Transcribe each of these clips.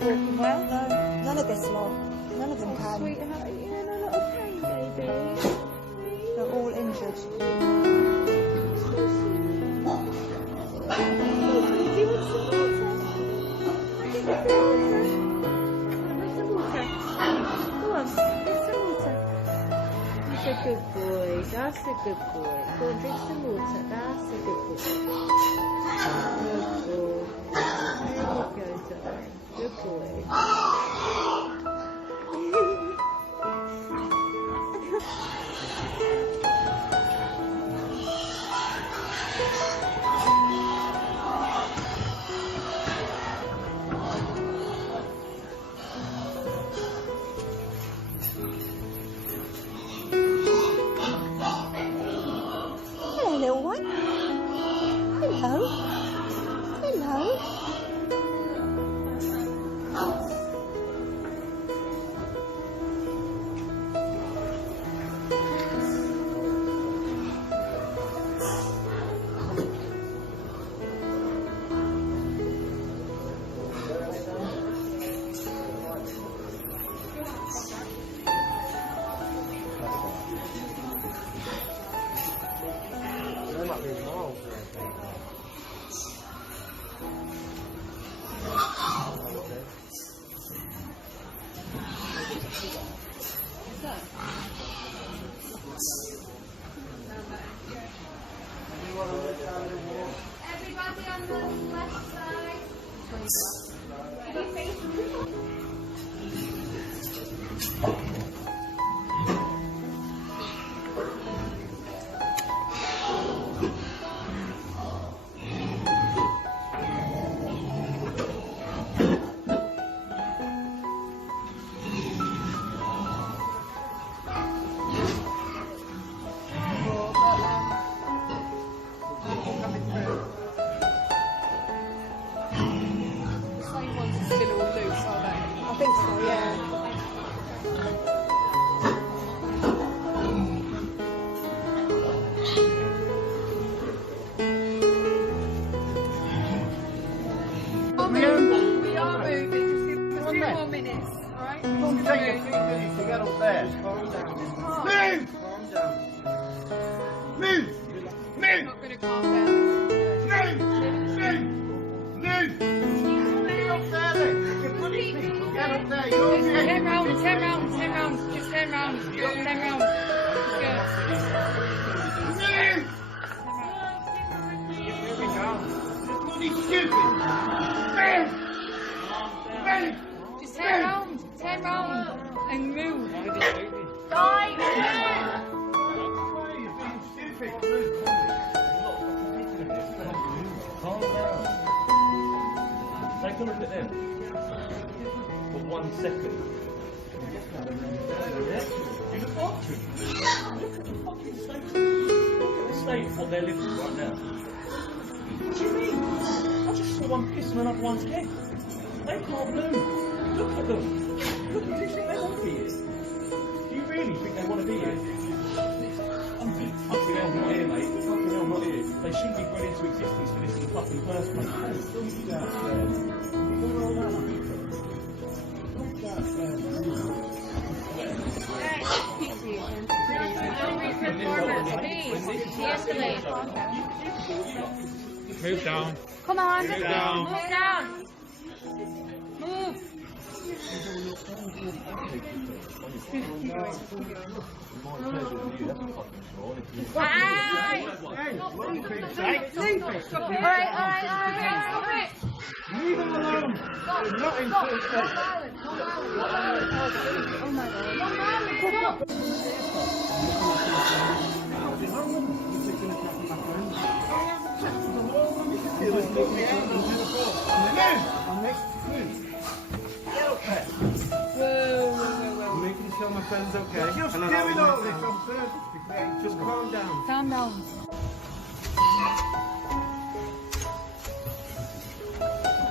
Walking well? No, none of this lot. None of them can. Sweetheart, are you in a lot of pain, baby? They're all injured. Do you want some water? Get some water. Go on, get some water. That's a good boy. That's a good boy. Go on, drink some water. That's a good boy. Good boy. There you go, darling. Good boy. Hello, little one. Hello. Hello. Everybody on the left side. Can you face me? I think so, yeah. We are moving. Just give us a few more minutes, right? Take a few minutes to get up there. Move! Move! Move! Not going to calm down. Move! Move! Move! Get up there then. You bloody people, get up there. You're Just okay. turn round, turn round, turn round. Just turn round. Turn round. Just go. Move! You're bloody stupid. Move! Move! Just turn round and move. You're being stupid. Calm down. Take a look at them. For 1 second. You look after them. Look at the fucking state. Look at the state of what they're living right now. What do you mean? I just saw one pissing on another one's head. They can't move. Look at them. Look, do you think they want to be here? Do you really think they want to be here? Fucking hell, not here, mate. Fucking hell, not here. They shouldn't be brought into existence for this in the fucking first place. De-escalate. Move down. Come on. Move down. Move down. Move. Aye. Hey, leave it, Leave it. All right. Stop it. Leave him alone. He's not interested. Oh my god. I'm making sure my friend's okay. Just doing all this on purpose. Just calm down. Calm down.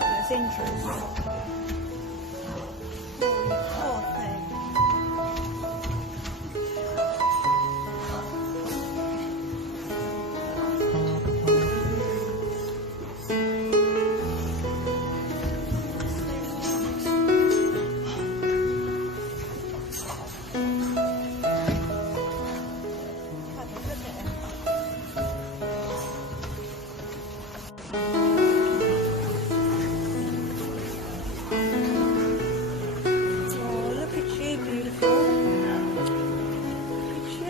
That's interest. Poor thing. Oh, look at you, beautiful. Look at you.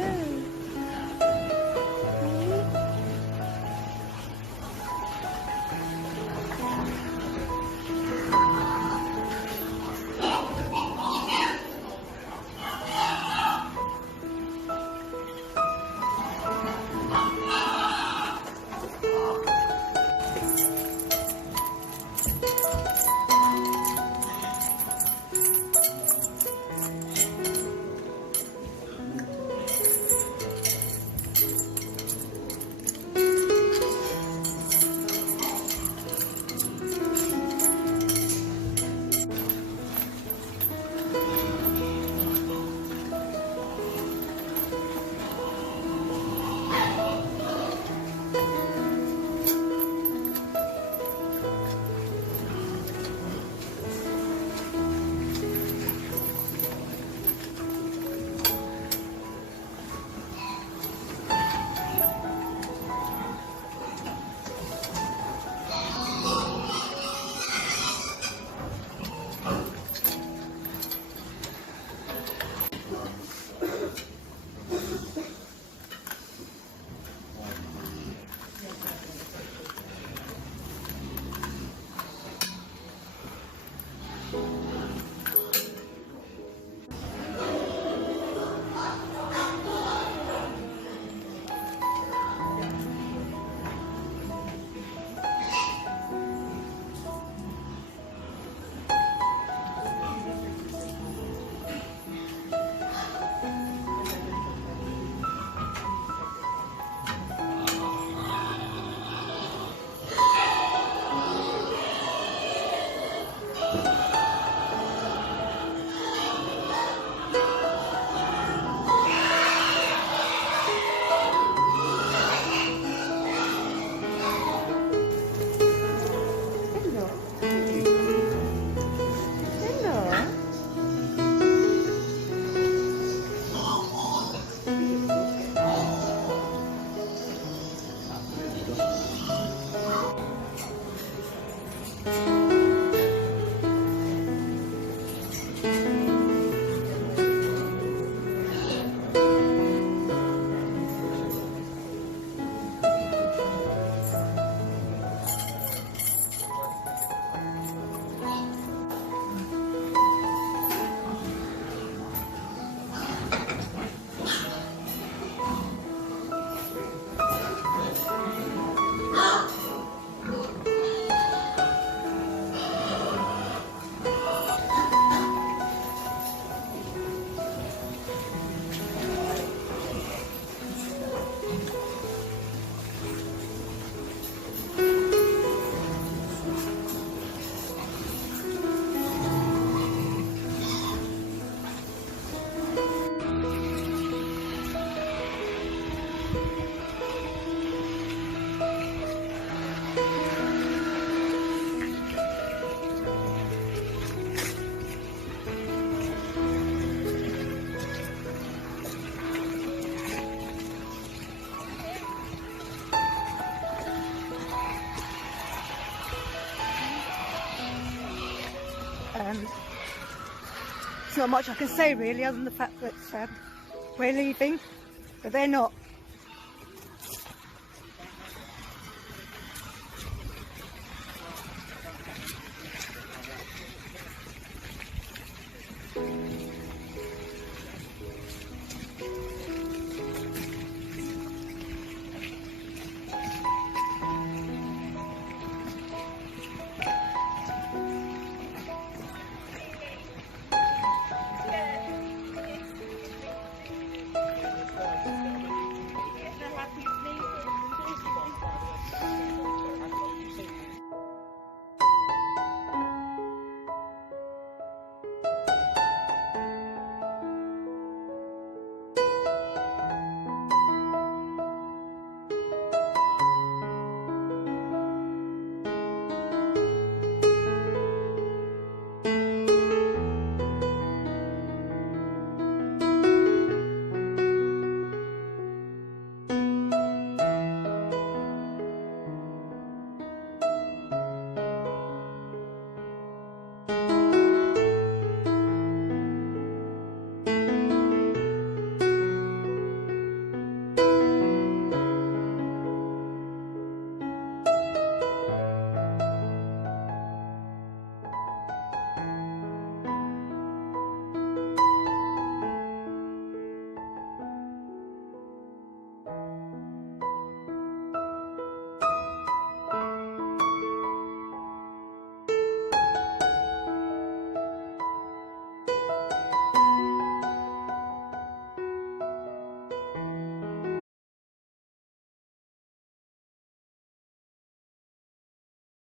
There's not much I can say really, other than the fact that we're leaving, but they're not.